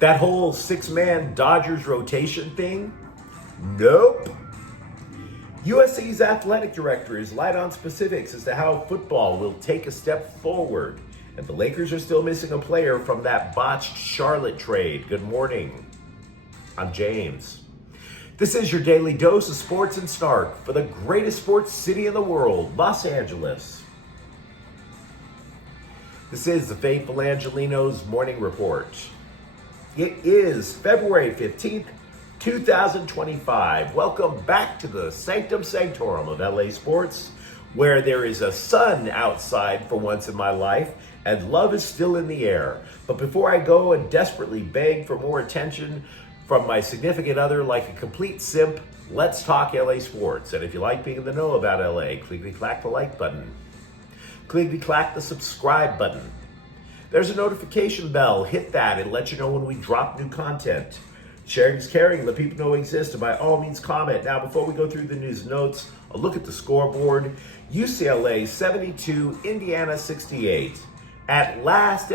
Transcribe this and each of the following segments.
That whole six-man Dodgers rotation thing? Nope. USC's athletic director is light on specifics as to how football will take a step forward. And the Lakers are still missing a player from that botched Charlotte trade. Good morning. I'm James. This is your daily dose of sports and snark for the greatest sports city in the world, Los Angeles. This is the faithful Angelenos morning report. It is February 15th, 2025. Welcome back to the Sanctum Sanctorum of LA Sports, where there is a sun outside for once in my life, and love is still in the air. But before I go and desperately beg for more attention from my significant other like a complete simp, let's talk LA Sports. And if you like being in the know about LA, clickety-clack the like button. Clickety-clack the subscribe button. There's a notification bell. Hit that and let you know when we drop new content. Sharing is caring. Let people know we exist. And by all means, comment. Now, before we go through the news and notes, a look at the scoreboard. UCLA 72, Indiana 68. At last,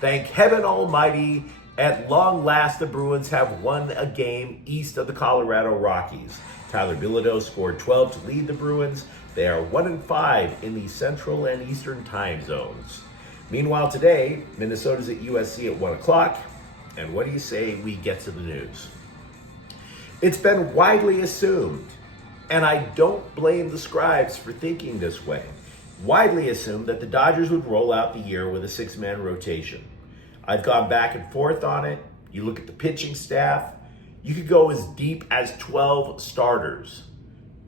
thank heaven almighty, at long last, the Bruins have won a game east of the Colorado Rockies. Tyler Bilodeau scored 12 to lead the Bruins. They are 1-5 in the Central and Eastern time zones. Meanwhile, today, Minnesota's at USC at 1 o'clock. And what do you say we get to the news? It's been widely assumed, and I don't blame the scribes for thinking this way, widely assumed that the Dodgers would roll out the year with a six-man rotation. I've gone back and forth on it. You look at the pitching staff, you could go as deep as 12 starters.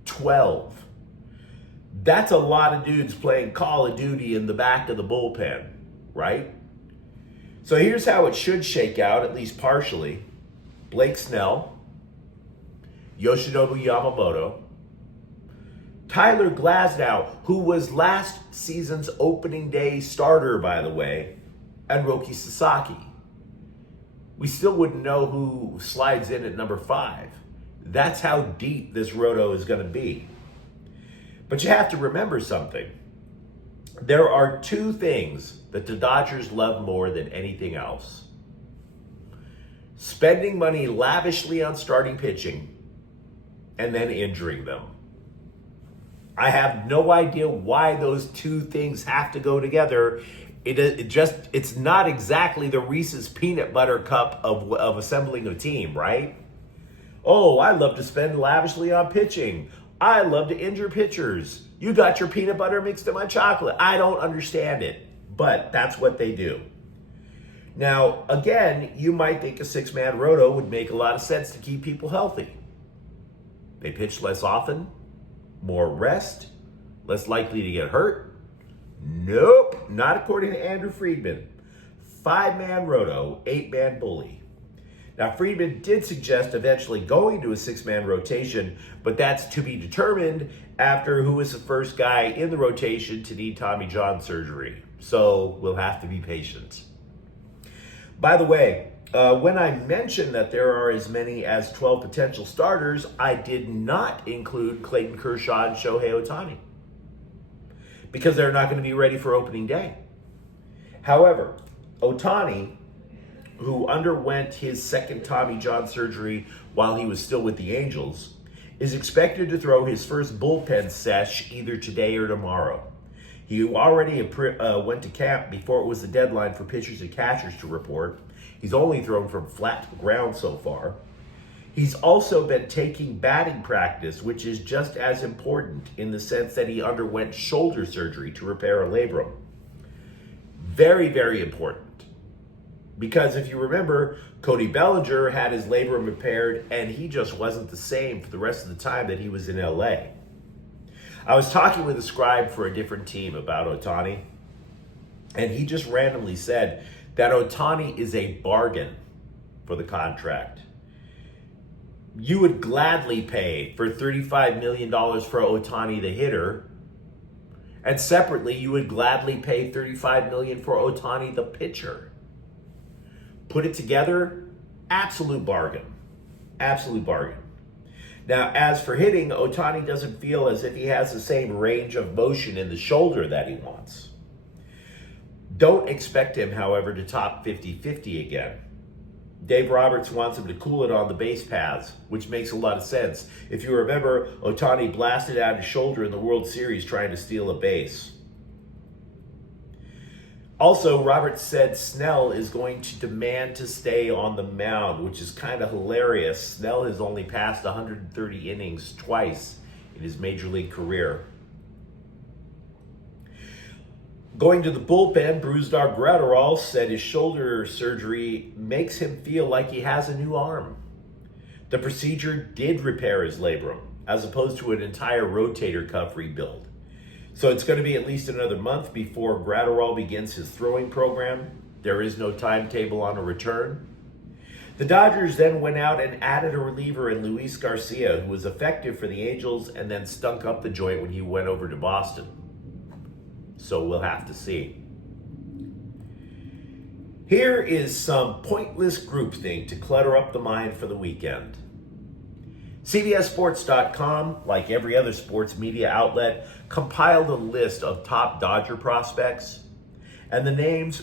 12. That's a lot of dudes playing Call of Duty in the back of the bullpen, right? So here's how it should shake out, at least partially. Blake Snell, Yoshinobu Yamamoto, Tyler Glasnow, who was last season's opening day starter, by the way, and Roki Sasaki. We still wouldn't know who slides in at number 5. That's how deep this roto is going to be. But you have to remember something. There are two things that the Dodgers love more than anything else. Spending money lavishly on starting pitching and then injuring them. I have no idea why those two things have to go together. It's not exactly the Reese's peanut butter cup of assembling a team, right? Oh, I love to spend lavishly on pitching. I love to injure pitchers. You got your peanut butter mixed in my chocolate. I don't understand it, but that's what they do. Now, again, you might think a six-man roto would make a lot of sense to keep people healthy. They pitch less often, more rest, less likely to get hurt. Nope, not according to Andrew Friedman. 5-man roto, 8-man bully. Now, Friedman did suggest eventually going to a 6-man rotation, but that's to be determined after who is the first guy in the rotation to need Tommy John surgery. So we'll have to be patient. By the way, when I mentioned that there are as many as 12 potential starters, I did not include Clayton Kershaw and Shohei Ohtani because they're not going to be ready for opening day. However, Ohtani, who underwent his second Tommy John surgery while he was still with the Angels, is expected to throw his first bullpen sesh either today or tomorrow. He already went to camp before it was the deadline for pitchers and catchers to report. He's only thrown from flat ground so far. He's also been taking batting practice, which is just as important in the sense that he underwent shoulder surgery to repair a labrum. Very, very important. Because if you remember, Cody Bellinger had his labrum repaired and he just wasn't the same for the rest of the time that he was in LA. I was talking with a scribe for a different team about Ohtani, and he just randomly said that Ohtani is a bargain for the contract. You would gladly pay for $35 million for Ohtani the hitter, and separately you would gladly pay $35 million for Ohtani the pitcher. Put it together, absolute bargain. Absolute bargain. Now, as for hitting, Ohtani doesn't feel as if he has the same range of motion in the shoulder that he wants. Don't expect him, however, to top 50-50 again. Dave Roberts wants him to cool it on the base paths, which makes a lot of sense. If you remember, Ohtani blasted out his shoulder in the World Series trying to steal a base. Also, Roberts said Snell is going to demand to stay on the mound, which is kind of hilarious. Snell has only passed 130 innings twice in his major league career. Going to the bullpen, Brusdar Graterol said his shoulder surgery makes him feel like he has a new arm. The procedure did repair his labrum, as opposed to an entire rotator cuff rebuild. So it's going to be at least another month before Graterol begins his throwing program. There is no timetable on a return. The Dodgers then went out and added a reliever in Luis Garcia, who was effective for the Angels and then stunk up the joint when he went over to Boston. So we'll have to see. Here is some pointless groupthink to clutter up the mind for the weekend. CBSSports.com, like every other sports media outlet, compiled a list of top Dodger prospects, and the names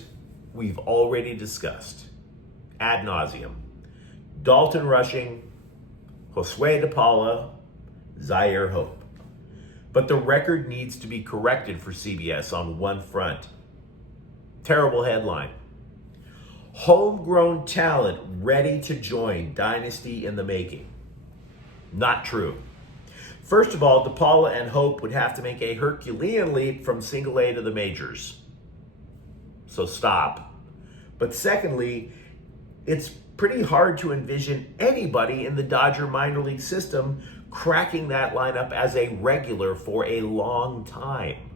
we've already discussed ad nauseum. Dalton Rushing, Josue De Paula, Zaire Hope. But the record needs to be corrected for CBS on one front. Terrible headline. Homegrown talent ready to join Dynasty in the making. Not true. First of all, De Paula and Hope would have to make a Herculean leap from single A to the majors. So stop. But secondly, it's pretty hard to envision anybody in the Dodger minor league system cracking that lineup as a regular for a long time.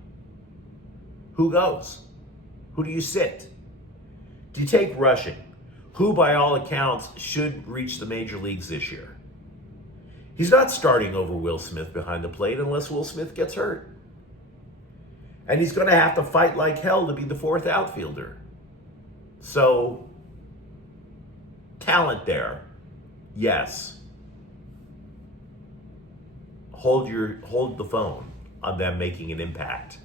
Who goes? Who do you sit? Do you take Rushing, who by all accounts should reach the major leagues this year? He's not starting over Will Smith behind the plate unless Will Smith gets hurt. And he's going to have to fight like hell to be the fourth outfielder. So, talent there, yes. Hold the phone on them making an impact.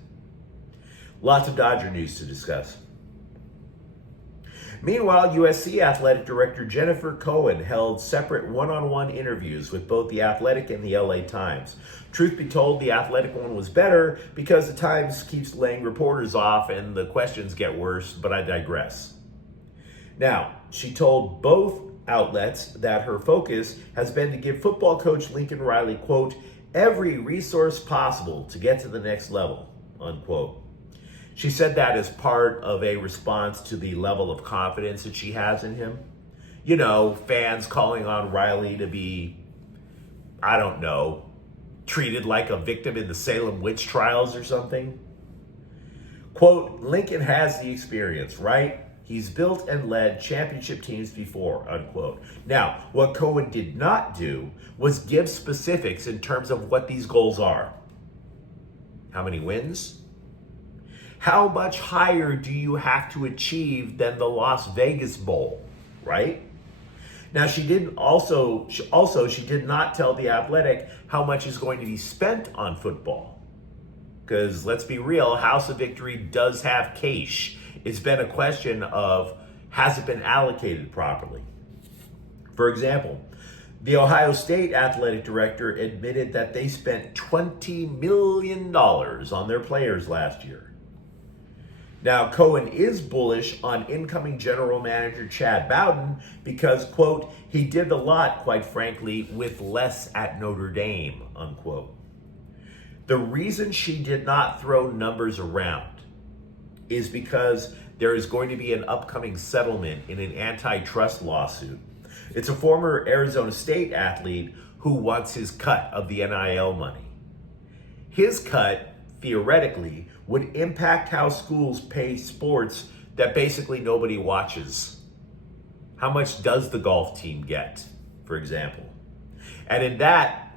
Lots of Dodger news to discuss. Meanwhile, USC Athletic Director Jennifer Cohen held separate one-on-one interviews with both the Athletic and the LA Times. Truth be told, the Athletic one was better because the Times keeps laying reporters off and the questions get worse, but I digress. Now, she told both outlets that her focus has been to give football coach Lincoln Riley, quote, every resource possible to get to the next level, unquote. She said that as part of a response to the level of confidence that she has in him. You know, fans calling on Riley to be, I don't know, treated like a victim in the Salem witch trials or something. Quote, Lincoln has the experience, right? He's built and led championship teams before, unquote. Now, what Cohen did not do was give specifics in terms of what these goals are. How many wins? How much higher do you have to achieve than the Las Vegas Bowl, right? Now, she did not tell The Athletic how much is going to be spent on football. Because let's be real, House of Victory does have cash. It's been a question of, has it been allocated properly? For example, the Ohio State athletic director admitted that they spent $20 million on their players last year. Now, Cohen is bullish on incoming general manager Chad Bowden because, quote, he did a lot, quite frankly, with less at Notre Dame, unquote. The reason she did not throw numbers around is because there is going to be an upcoming settlement in an antitrust lawsuit. It's a former Arizona State athlete who wants his cut of the NIL money. His cut, theoretically, would impact how schools pay sports that basically nobody watches. How much does the golf team get, for example? And in that,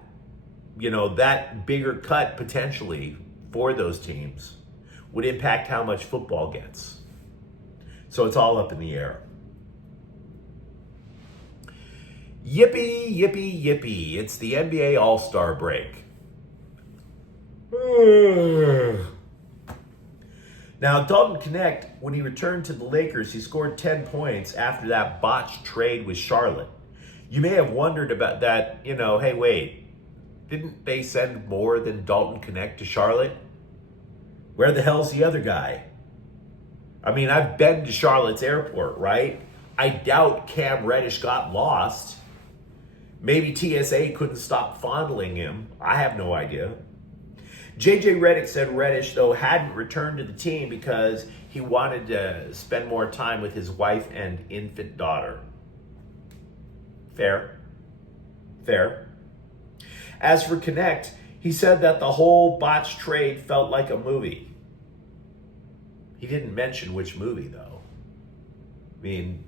that bigger cut potentially for those teams would impact how much football gets. So it's all up in the air. Yippee, yippee, yippee. It's the NBA All-Star break. Now, Dalton Connect, when he returned to the Lakers, he scored 10 points after that botched trade with Charlotte. You may have wondered about that, hey, wait, didn't they send more than Dalton Connect to Charlotte? Where the hell's the other guy? I mean, I've been to Charlotte's airport, right? I doubt Cam Reddish got lost. Maybe TSA couldn't stop fondling him. I have no idea. JJ Redick said Reddish, though, hadn't returned to the team because he wanted to spend more time with his wife and infant daughter. Fair. Fair. As for Connect, he said that the whole botched trade felt like a movie. He didn't mention which movie, though. I mean,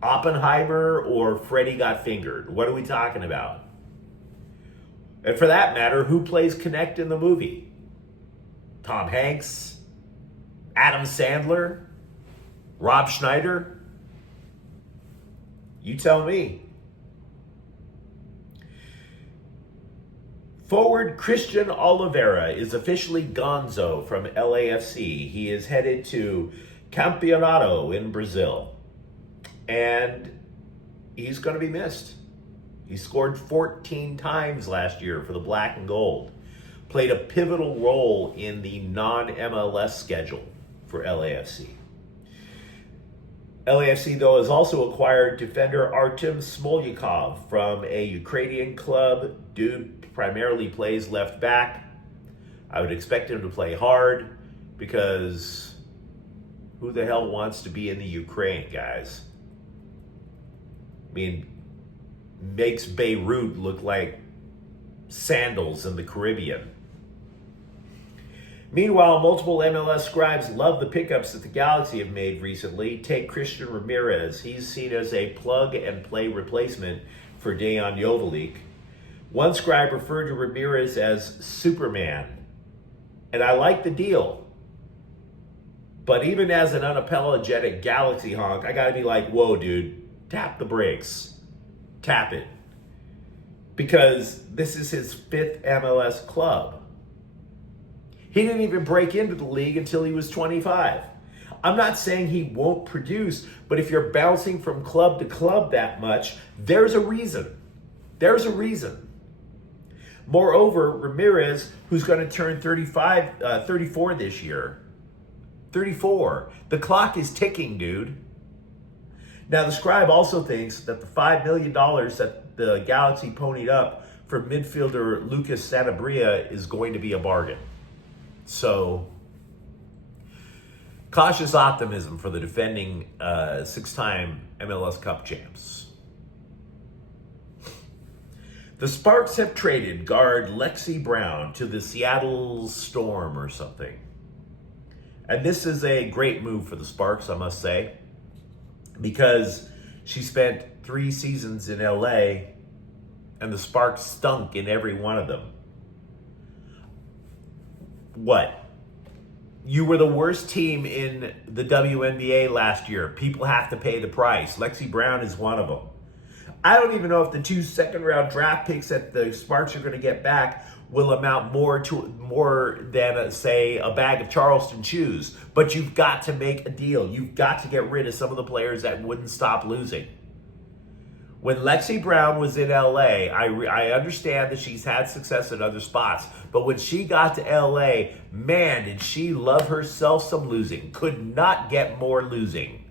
Oppenheimer or Freddy Got Fingered? What are we talking about? And for that matter, who plays Connect in the movie? Tom Hanks? Adam Sandler? Rob Schneider? You tell me. Forward Christian Oliveira is officially gonzo from LAFC. He is headed to Campeonato in Brazil. And he's going to be missed. He scored 14 times last year for the Black and Gold. Played a pivotal role in the non-MLS schedule for LAFC. LAFC, though, has also acquired defender Artem Smolyakov from a Ukrainian club. Dude primarily plays left back. I would expect him to play hard because who the hell wants to be in the Ukraine, guys? I mean, makes Beirut look like sandals in the Caribbean. Meanwhile, multiple MLS scribes love the pickups that the Galaxy have made recently. Take Christian Ramirez. He's seen as a plug-and-play replacement for Dejan Joveljic. One scribe referred to Ramirez as Superman. And I like the deal. But even as an unapologetic Galaxy honk, I gotta be like, whoa, dude, tap the brakes. Tap it. Because this is his 5th MLS club. He didn't even break into the league until he was 25. I'm not saying he won't produce, but if you're bouncing from club to club that much, there's a reason. There's a reason. Moreover, Ramirez, who's going to turn 34 this year. 34. The clock is ticking, dude. Now, the scribe also thinks that the $5 million that the Galaxy ponied up for midfielder Lucas Sanabria is going to be a bargain. So, cautious optimism for the defending 6-time MLS Cup champs. The Sparks have traded guard Lexi Brown to the Seattle Storm or something. And this is a great move for the Sparks, I must say, because she spent 3 seasons in LA and the Sparks stunk in every one of them. What? You were the worst team in the WNBA last year. People have to pay the price. Lexi Brown is one of them. I don't even know if the 2 second-round draft picks that the Sparks are going to get back will amount more than, say, a bag of Charleston chews. But you've got to make a deal. You've got to get rid of some of the players that wouldn't stop losing. When Lexi Brown was in LA, I understand that she's had success in other spots, but when she got to LA, man, did she love herself some losing. Could not get more losing.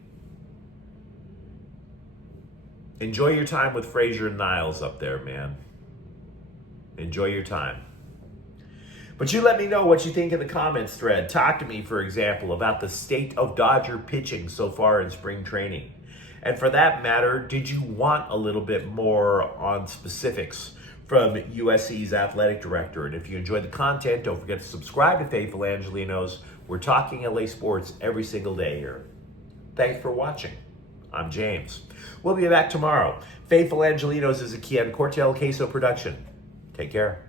Enjoy your time with Frazier and Niles up there, man. Enjoy your time. But you let me know what you think in the comments thread. Talk to me, for example, about the state of Dodger pitching so far in spring training. And for that matter, did you want a little bit more on specifics from USC's athletic director? And if you enjoyed the content, don't forget to subscribe to Faithful Angelenos. We're talking LA sports every single day here. Thanks for watching. I'm James. We'll be back tomorrow. Faithful Angelenos is a Kian Cortel Queso production. Take care.